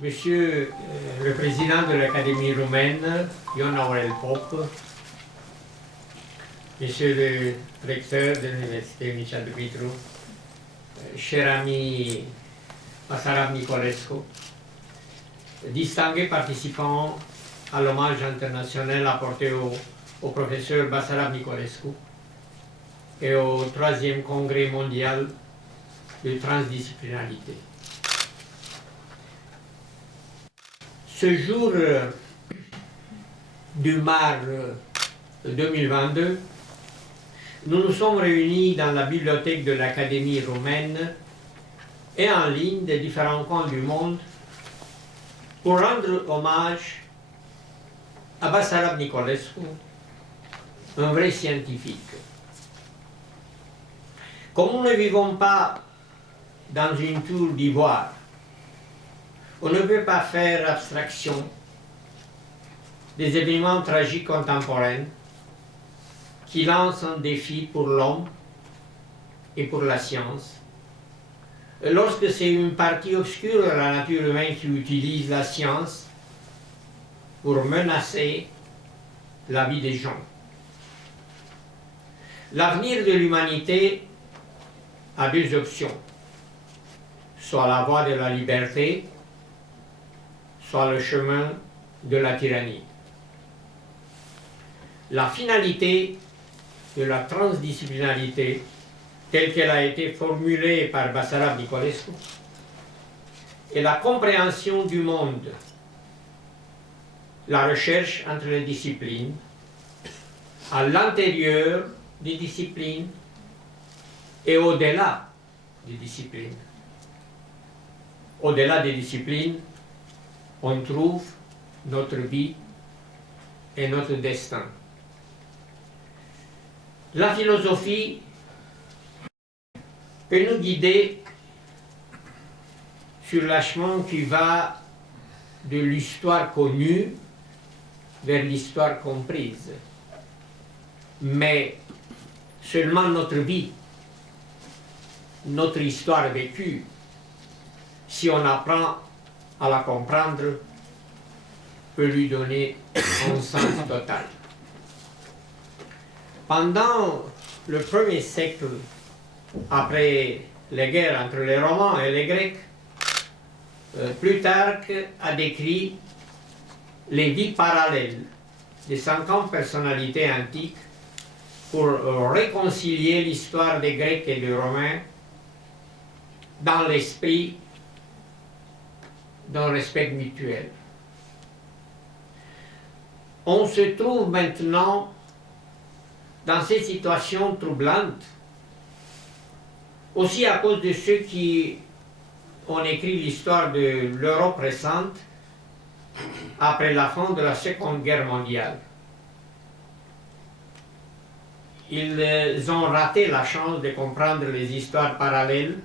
Monsieur le président de l'Académie roumaine, Ion Aurel Pop, monsieur le recteur de l'Université Michel Dumitru, cher ami Basarab Nicolescu, distingués participants à l'hommage international apporté au professeur Basarab Nicolescu et au 3e congrès mondial de transdisciplinarité. Ce jour du mars 2022, nous nous sommes réunis dans la bibliothèque de l'Académie roumaine et en ligne des différents coins du monde pour rendre hommage à Basarab Nicolescu, un vrai scientifique. Comme nous ne vivons pas dans une tour d'ivoire, on ne peut pas faire abstraction des événements tragiques contemporains qui lancent un défi pour l'homme et pour la science. Lorsque c'est une partie obscure de la nature humaine qui utilise la science pour menacer la vie des gens. L'avenir de l'humanité a deux options, soit la voie de la liberté, soit le chemin de la tyrannie. La finalité de la transdisciplinarité, telle qu'elle a été formulée par Basarab Nicolescu, est la compréhension du monde, la recherche entre les disciplines, à l'intérieur des disciplines et au-delà des disciplines. Au-delà des disciplines, on trouve notre vie et notre destin. La philosophie peut nous guider sur le chemin qui va de l'histoire connue vers l'histoire comprise. Mais seulement notre vie, notre histoire vécue, si on apprend à la comprendre, peut lui donner un sens total. Pendant le 1er siècle, après les guerres entre les Romains et les Grecs, Plutarque a décrit les vies parallèles des 50 personnalités antiques pour réconcilier l'histoire des Grecs et des Romains dans l'esprit d'un respect mutuel. On se trouve maintenant dans cette situation troublante, aussi à cause de ceux qui ont écrit l'histoire de l'Europe récente après la fin de la Seconde Guerre mondiale. Ils ont raté la chance de comprendre les histoires parallèles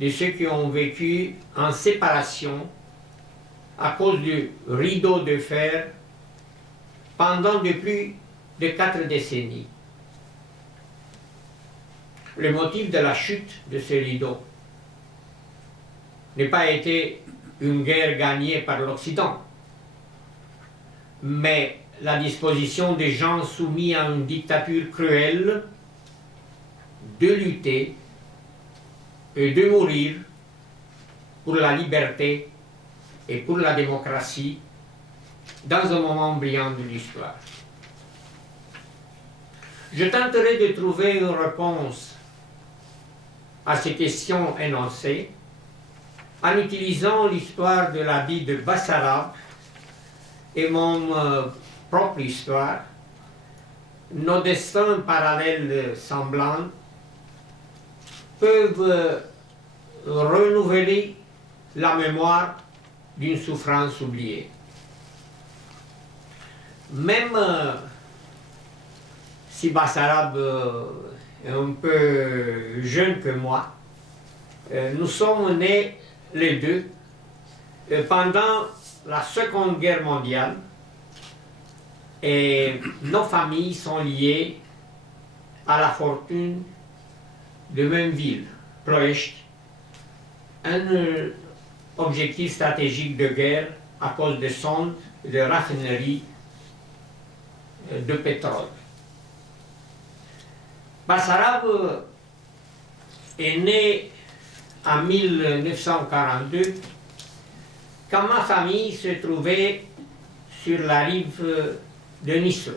de ceux qui ont vécu en séparation à cause du rideau de fer pendant plus de 4 décennies. Le motif de la chute de ce rideau n'a pas été une guerre gagnée par l'Occident, mais la disposition des gens soumis à une dictature cruelle de lutter et de mourir pour la liberté et pour la démocratie dans un moment brillant de l'histoire. Je tenterai de trouver une réponse à ces questions énoncées en utilisant l'histoire de la vie de Basarab et mon propre histoire, nos destins parallèles semblants peuvent renouveler la mémoire d'une souffrance oubliée. Même si Basarab est un peu jeune que moi, nous sommes nés les deux pendant la Seconde Guerre mondiale et nos familles sont liées à la fortune de même ville, Ploiești, objectif stratégique de guerre à cause des sondes de raffinerie de pétrole. Bassarab est né en 1942 quand ma famille se trouvait sur la rive de Nisro.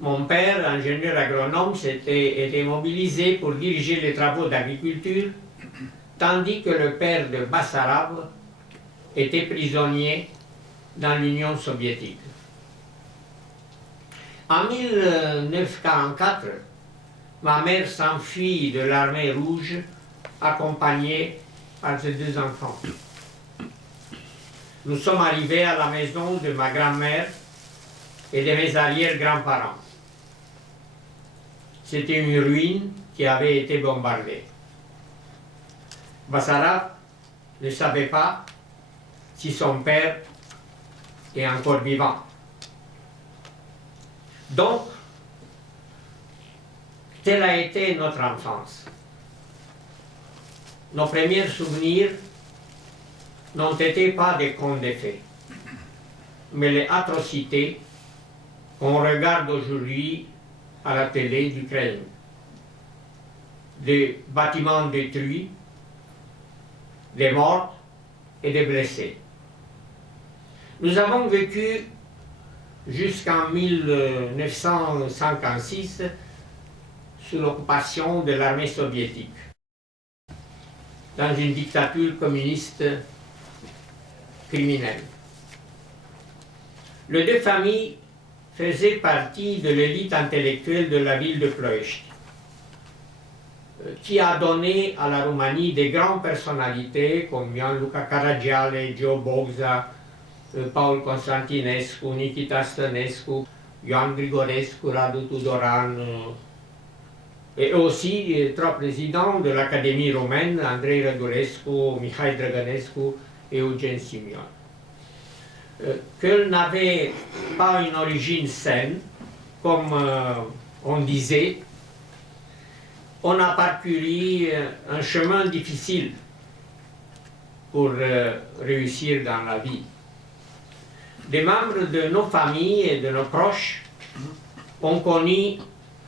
Mon père, ingénieur agronome, était mobilisé pour diriger les travaux d'agriculture, tandis que le père de Bassarab était prisonnier dans l'Union soviétique. En 1944, ma mère s'enfuit de l'armée rouge, accompagnée par ses deux enfants. Nous sommes arrivés à la maison de ma grand-mère et de mes arrière-grands-parents. C'était une ruine qui avait été bombardée. Bassarab ne savait pas si son père est encore vivant. Donc, telle a été notre enfance. Nos premiers souvenirs n'ont été pas des contes de fées, mais les atrocités qu'on regarde aujourd'hui à la télé d'Ukraine. Des bâtiments détruits, des morts et des blessés. Nous avons vécu jusqu'en 1956 sous l'occupation de l'armée soviétique, dans une dictature communiste criminelle. Les deux familles faisaient partie de l'élite intellectuelle de la ville de Ploiești, qui a donné à la Roumanie des grandes personnalités comme Gianluca Caragiale, Joe Bogza, Paul Constantinescu, Nikita Stănescu, Ioan Grigorescu, Radu Tudoran, et aussi trois présidents de l'Académie romaine, Andrei Rădulescu, Mihai Drăgănescu et Eugen Simion. Qu'elle n'avait pas une origine saine, comme on disait, on a parcouru un chemin difficile pour réussir dans la vie. Des membres de nos familles et de nos proches ont connu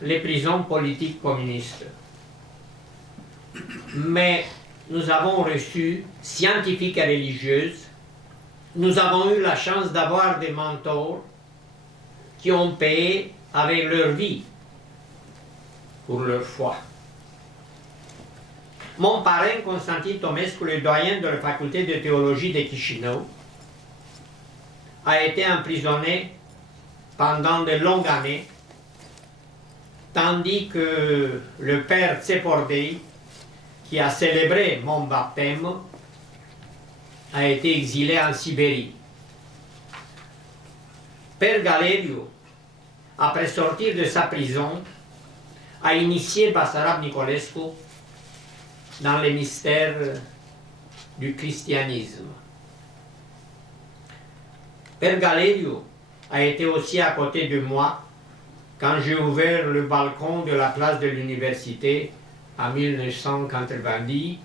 les prisons politiques communistes. Mais nous avons reçu, scientifiques et religieuses, nous avons eu la chance d'avoir des mentors qui ont payé avec leur vie pour leur foi. Mon parrain, Constantin Tomescu, le doyen de la faculté de théologie de Chișinău, a été emprisonné pendant de longues années, tandis que le père Tsepordei, qui a célébré mon baptême, a été exilé en Sibérie. Père Galeriu, après sortir de sa prison, a initié Bassarab Nicolescu dans les mystères du christianisme. Père Galeriu a été aussi à côté de moi quand j'ai ouvert le balcon de la place de l'université en 1990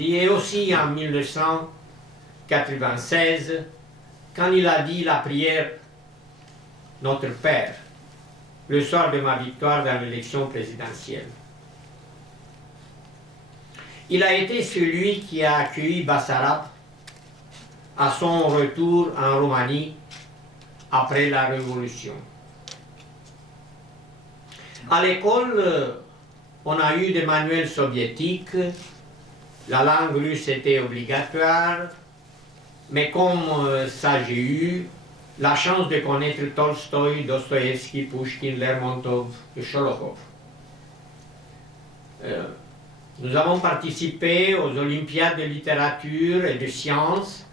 et aussi en 1996 quand il a dit la prière Notre Père le soir de ma victoire dans l'élection présidentielle. Il a été celui qui a accueilli Bassarab à son retour en Roumanie après la Révolution. À l'école, on a eu des manuels soviétiques, la langue russe était obligatoire, mais comme ça j'ai eu la chance de connaître Tolstoï, Dostoïevski, Pouchkine, Lermontov et Sholokhov. Nous avons participé aux Olympiades de littérature et de sciences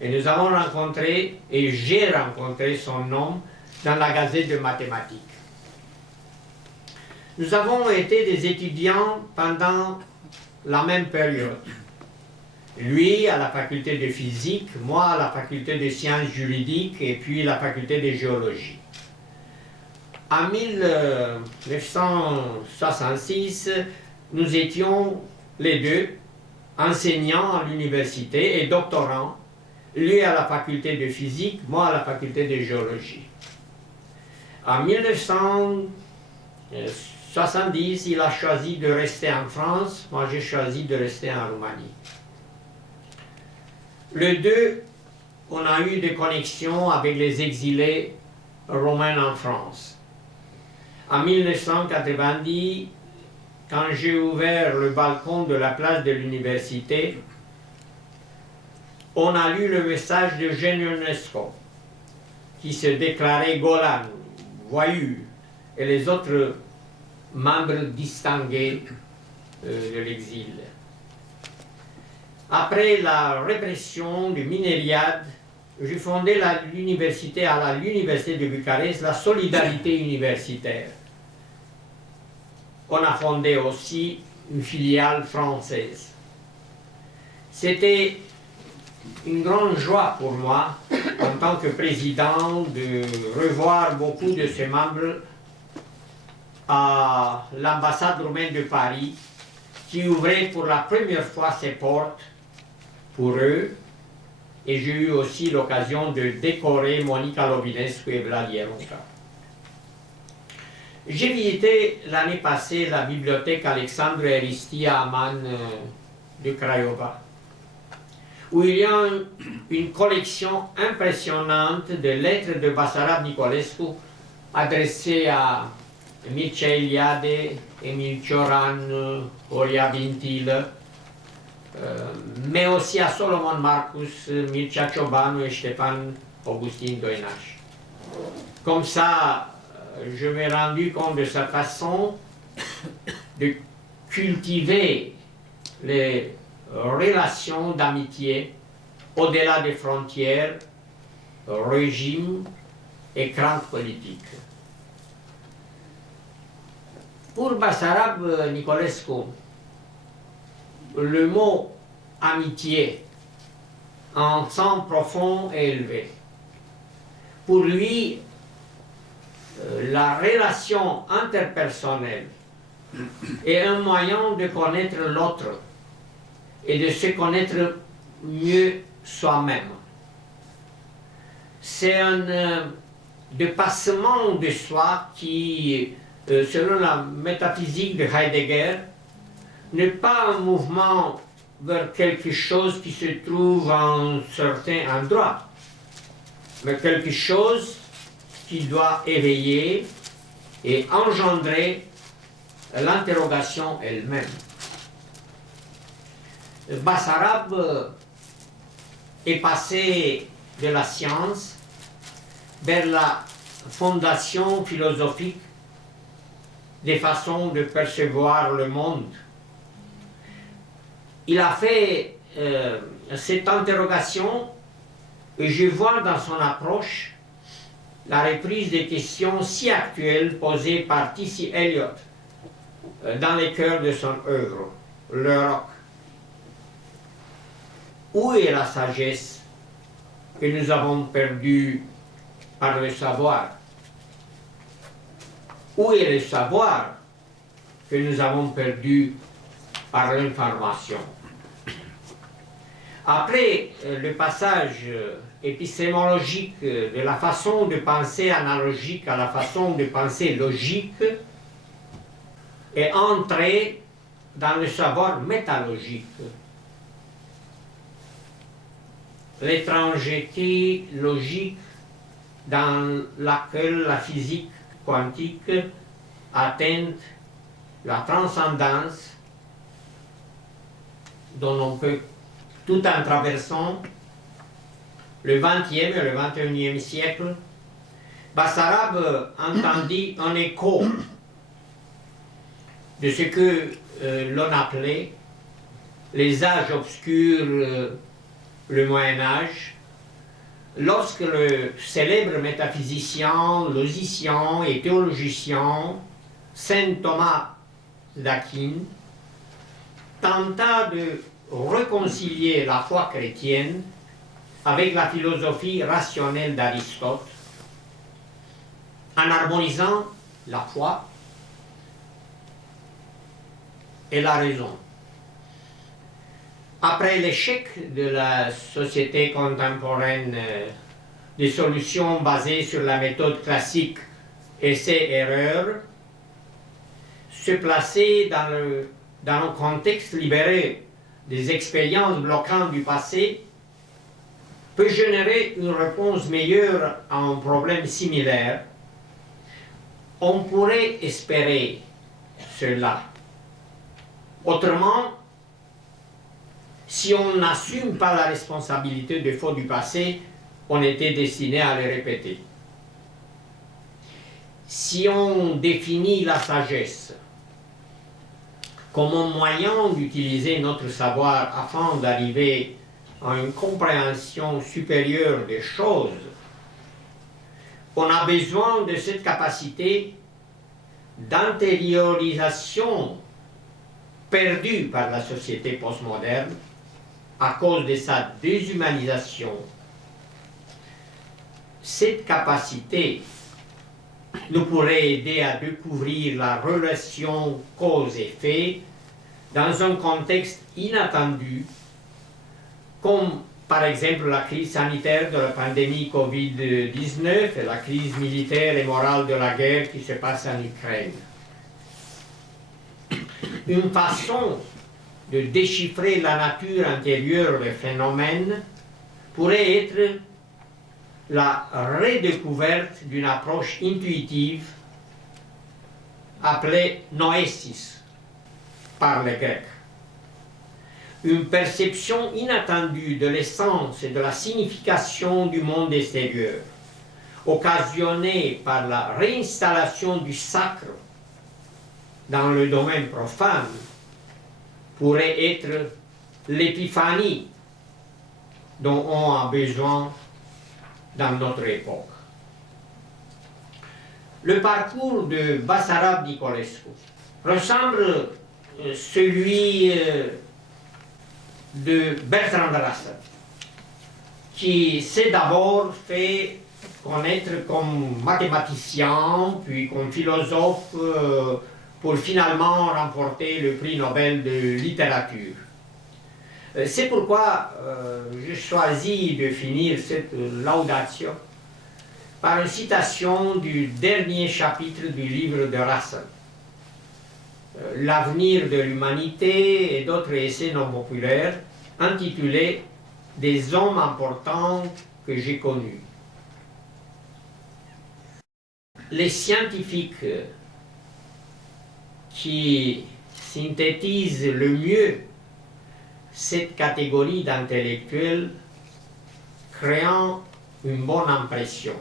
et nous avons rencontré, et j'ai rencontré son nom dans la Gazette de mathématiques. Nous avons été des étudiants pendant la même période. Lui à la faculté de physique, moi à la faculté de sciences juridiques et puis la faculté de géologie. En 1966, nous étions les deux enseignant à l'université et doctorant, lui à la faculté de physique, moi à la faculté de géologie. En 1970, il a choisi de rester en France, moi j'ai choisi de rester en Roumanie. Les deux, on a eu des connexions avec les exilés romains en France. En 1990, quand j'ai ouvert le balcon de la place de l'université, on a lu le message de Ionesco, qui se déclarait Golan, voyou, et les autres membres distingués de l'exil. Après la répression du minériade, j'ai fondé l'université à l'université de Bucarest, la Solidarité universitaire. On a fondé aussi une filiale française. C'était une grande joie pour moi, en tant que président, de revoir beaucoup de ses membres à l'ambassade roumaine de Paris, qui ouvrait pour la première fois ses portes pour eux. Et j'ai eu aussi l'occasion de décorer Monica Lovinescu et Vlad Yeronka. J'ai visité l'année passée la bibliothèque Alexandre Aristia Aman de Craiova, où il y a une collection impressionnante de lettres de Basarab Nicolescu adressées à Mircea Eliade, Emil Cioran, Horia Bintil, mais aussi à Solomon Marcus, Mircea Ciobanu et Ștefan Augustin Doinaș. Comme ça, je m'ai rendu compte de sa façon de cultiver les relations d'amitié au-delà des frontières, régime et crainte politique. Pour Basarab Nicolescu, le mot amitié a un sens profond et élevé. Pour lui, la relation interpersonnelle est un moyen de connaître l'autre et de se connaître mieux soi-même. C'est un dépassement de soi qui, selon la métaphysique de Heidegger, n'est pas un mouvement vers quelque chose qui se trouve à un certain endroit, mais quelque chose qui doit éveiller et engendrer l'interrogation elle-même. Basarab est passé de la science vers la fondation philosophique des façons de percevoir le monde. Il a fait cette interrogation et je vois dans son approche la reprise des questions si actuelles posées par T.C. Eliot dans les cœurs de son œuvre, le roc. Où est la sagesse que nous avons perdue par le savoir? Où est le savoir que nous avons perdu par l'information? Après le passage épistémologique de la façon de penser analogique à la façon de penser logique, est entré dans le savoir métalogique. L'étrangeté logique dans laquelle la physique quantique atteint la transcendance dont on peut, tout en traversant le XXe et le XXIe siècle, Basarab entendit un écho de ce que l'on appelait les âges obscurs, le Moyen-Âge, lorsque le célèbre métaphysicien, logicien et théologicien Saint Thomas d'Aquin tenta de réconcilier la foi chrétienne avec la philosophie rationnelle d'Aristote en harmonisant la foi et la raison. Après l'échec de la société contemporaine des solutions basées sur la méthode classique essai-erreur, se placer dans un contexte libéré des expériences bloquantes du passé peut générer une réponse meilleure à un problème similaire. On pourrait espérer cela. Autrement, si on n'assume pas la responsabilité des fautes du passé, on était destiné à les répéter. Si on définit la sagesse comme un moyen d'utiliser notre savoir afin d'arriver à une compréhension supérieure des choses, on a besoin de cette capacité d'intériorisation perdue par la société postmoderne à cause de sa déshumanisation. Cette capacité nous pourrait aider à découvrir la relation cause-effet dans un contexte inattendu, comme par exemple la crise sanitaire de la pandémie Covid-19 et la crise militaire et morale de la guerre qui se passe en Ukraine. Une façon de déchiffrer la nature intérieure des phénomènes pourrait être la redécouverte d'une approche intuitive appelée noésis par les Grecs. Une perception inattendue de l'essence et de la signification du monde extérieur, occasionnée par la réinstallation du sacre dans le domaine profane, pourrait être l'épiphanie dont on a besoin dans notre époque. Le parcours de Basarab Nicolescu ressemble à celui de Bertrand Russell, qui s'est d'abord fait connaître comme mathématicien, puis comme philosophe, pour finalement remporter le prix Nobel de littérature. C'est pourquoi j'ai choisi de finir cette laudation par une citation du dernier chapitre du livre de Russell, L'avenir de l'humanité et d'autres essais non populaires, intitulés Des hommes importants que j'ai connus. Les scientifiques qui synthétisent le mieux cette catégorie d'intellectuels créant une bonne impression,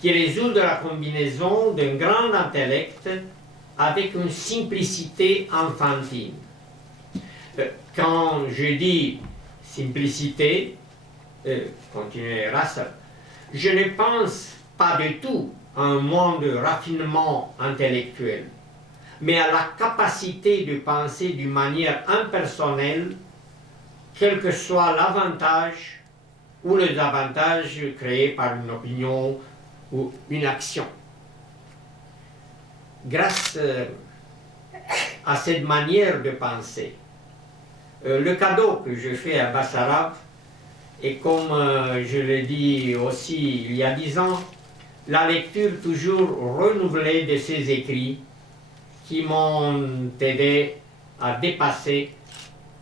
qui résulte de la combinaison d'un grand intellect avec une simplicité enfantine. Quand je dis simplicité, continuait Russell, je ne pense pas du tout à un manque de raffinement intellectuel, mais à la capacité de penser d'une manière impersonnelle, quel que soit l'avantage ou le désavantage créé par une opinion ou une action. Grâce à cette manière de penser, le cadeau que je fais à Basarab, et comme je l'ai dit aussi il y a 10 ans, la lecture toujours renouvelée de ses écrits qui m'ont aidé à dépasser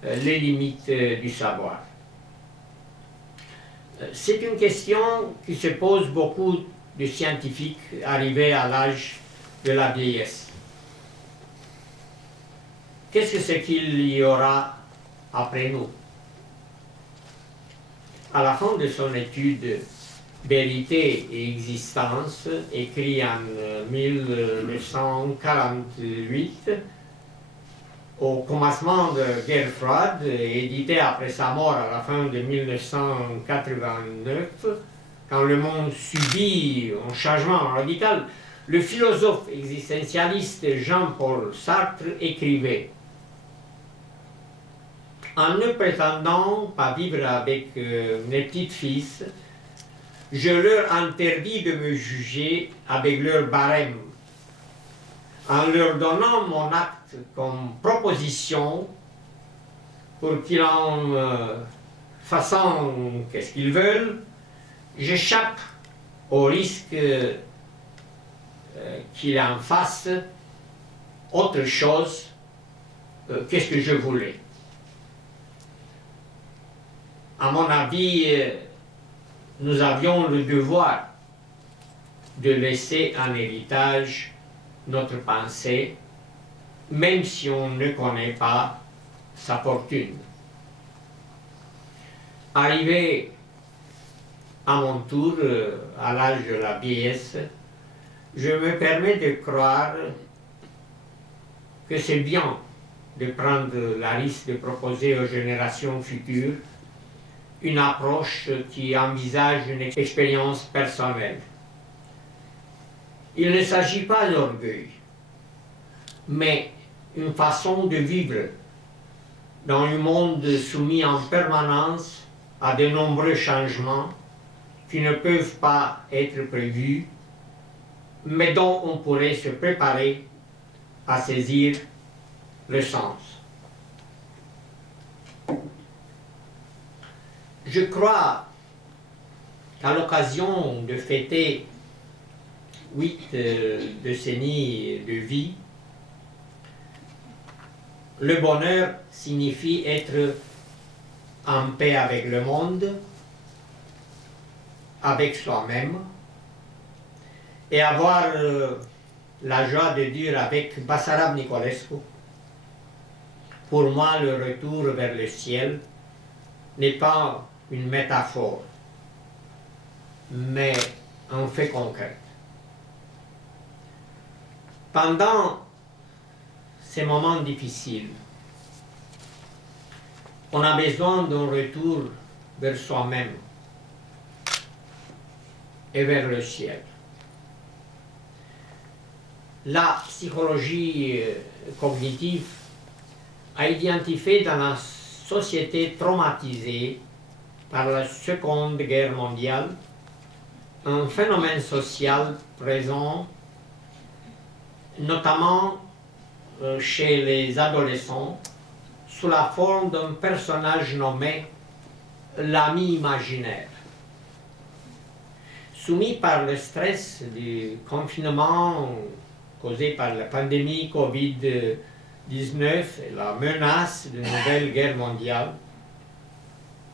les limites du savoir. C'est une question qui se pose beaucoup de scientifiques arrivés à l'âge de la vieillesse. Qu'est-ce que c'est qu'il y aura après nous? À la fin de son étude Vérité et existence, écrit en 1948, au commencement de la guerre froide, édité après sa mort à la fin de 1989, quand le monde subit un changement radical, le philosophe existentialiste Jean-Paul Sartre écrivait: en ne prétendant pas vivre avec mes petites-fils, je leur interdis de me juger avec leur barème. En leur donnant mon acte comme proposition, pour qu'ils en fassent qu'est-ce qu'ils veulent, j'échappe au risque qu'il en fasse autre chose qu'est-ce que je voulais. À mon avis, nous avions le devoir de laisser en héritage notre pensée, même si on ne connaît pas sa fortune. Arrivé à mon tour, à l'âge de la vieillesse, je me permets de croire que c'est bien de prendre la risque de proposer aux générations futures une approche qui envisage une expérience personnelle. Il ne s'agit pas d'orgueil, mais une façon de vivre dans un monde soumis en permanence à de nombreux changements qui ne peuvent pas être prévus, mais dont on pourrait se préparer à saisir le sens. Je crois qu'à l'occasion de fêter 8 décennies de vie, le bonheur signifie être en paix avec le monde, avec soi-même, et avoir la joie de dire avec Basarab Nicolescu, pour moi le retour vers le ciel n'est pas une métaphore, mais un fait concret. Pendant ces moments difficiles, on a besoin d'un retour vers soi-même et vers le ciel. La psychologie cognitive a identifié dans la société traumatisée par la Seconde Guerre mondiale un phénomène social présent notamment chez les adolescents sous la forme d'un personnage nommé l'ami imaginaire. Soumis par le stress du confinement causé par la pandémie Covid-19 et la menace d'une nouvelle guerre mondiale,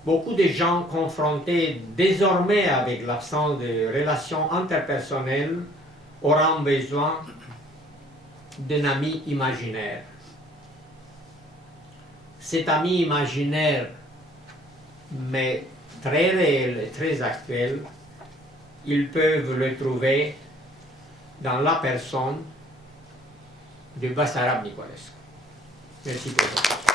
beaucoup de gens confrontés désormais avec l'absence de relations interpersonnelles auront besoin d'un ami imaginaire. Cet ami imaginaire, mais très réel et très actuel, ils peuvent le trouver dans la personne de Basarab Nicolescu. Merci beaucoup.